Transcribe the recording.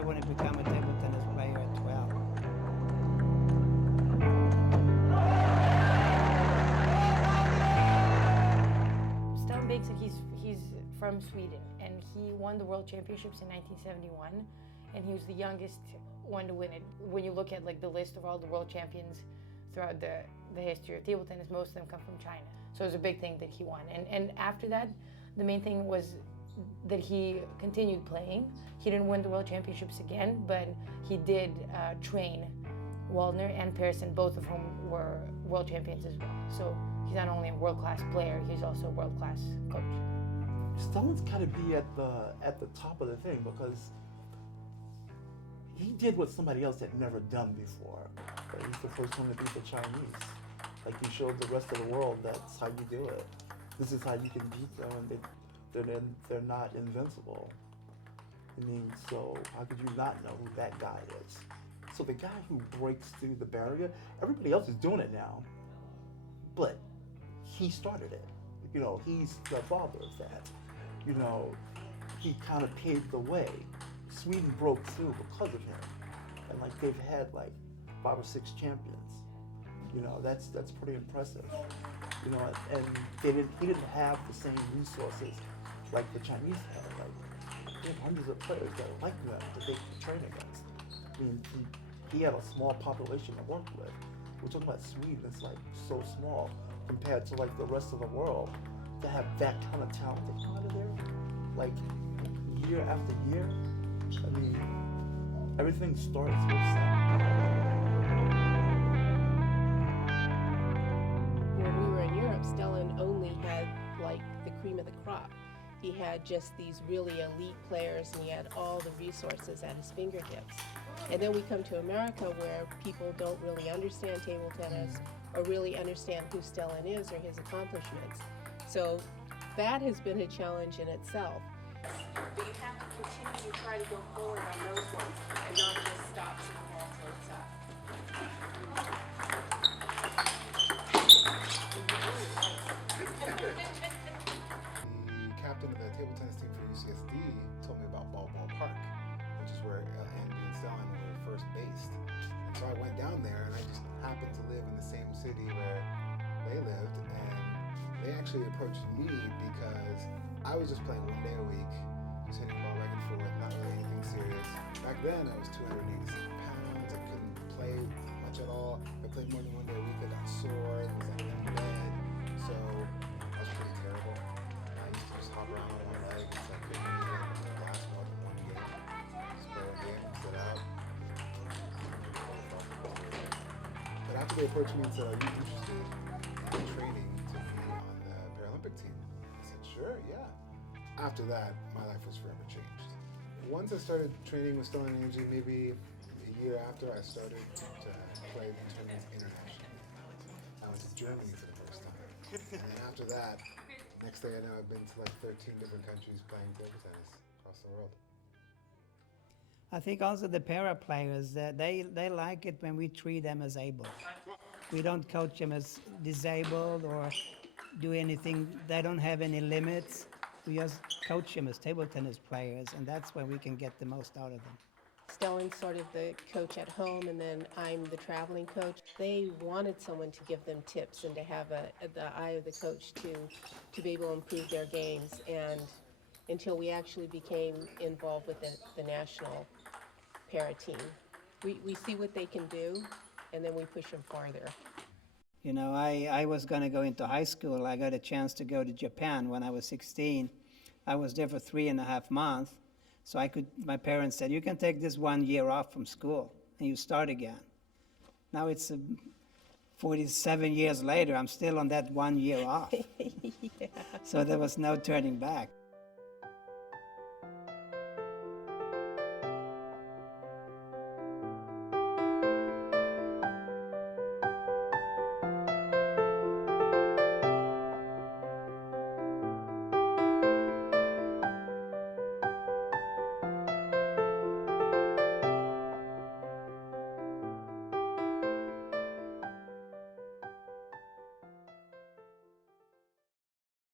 I want to become a table tennis player at 12. Stellan Bengtsson, he's from Sweden, and he won the World Championships in 1971, and he was the youngest one to win it. When you look at like the list of all the world champions throughout the history of table tennis, most of them come from China. So it was a big thing that he won. And after that, the main thing was that he continued playing. He didn't win the World Championships again, but he did train Waldner and Persson, both of whom were world champions as well. So he's not only a world-class player, he's also a world-class coach. Stellan's got to be at the top of the thing because he did what somebody else had never done before. He's the first one to beat the Chinese. Like he showed the rest of the world that's how you do it. This is how you can beat them, and they're not invincible. I mean, so how could you not know who that guy is? So the guy who breaks through the barrier, everybody else is doing it now, but he started it. You know, he's the father of that. You know, he kind of paved the way. Sweden broke through because of him, and like they've had like 5 or 6 champions. You know, that's pretty impressive. You know, and he didn't have the same resources like the Chinese had. Like they had hundreds of players that were like them that they could train against. I mean, he had a small population to work with. We're talking about Sweden, it's like so small compared to like the rest of the world to have that kind of talent that come out of there, like year after year. I mean, everything starts with something. When we were in Europe, Stellan only had like the cream of the crop. He had just these really elite players, and he had all the resources at his fingertips. And then we come to America where people don't really understand table tennis or really understand who Stellan is or his accomplishments. So that has been a challenge in itself. But you have to continue to try to go forward on those ones and not just stop so the ball floats up. The captain of the table tennis team for UCSD told me about Ball Park, which is where Andy and Stellan were first based. And so I went down there, and I just happened to live in the same city where they lived, and they actually approached me because I was just playing 1 day a week, just hitting the ball back and forth, not really anything serious. Back then, I was 287 pounds. I couldn't play much at all. If I played more than 1 day a week, I got sore, and was laying in bed. So that was pretty terrible. I used to just hop around on one leg. It's like couldn't even last more than 1 game. Just play a game, sit out. But after they approached me and said, "Are you interested in training to be on the Paralympic team?" I said, "Sure, yeah." After that, my life was forever changed. Once I started training with Stellan Energy, maybe a year after, I started to play tournaments internationally. I went to Germany for the first time. And then after that, next thing I know, I've been to like 13 different countries playing table tennis across the world. I think also the para players, they like it when we treat them as able. We don't coach them as disabled or do anything. They don't have any limits. We just coach them as table tennis players, and that's when we can get the most out of them. Stellan's sort of the coach at home, and then I'm the traveling coach. They wanted someone to give them tips and to have the eye of the coach to be able to improve their games. And until we actually became involved with the national para team, we see what they can do, and then we push them farther. You know, I was going to go into high school. I got a chance to go to Japan when I was 16. I was there for 3.5 months. So my parents said, "You can take this 1 year off from school and you start again." Now it's 47 years later, I'm still on that 1 year off. Yeah. So there was no turning back.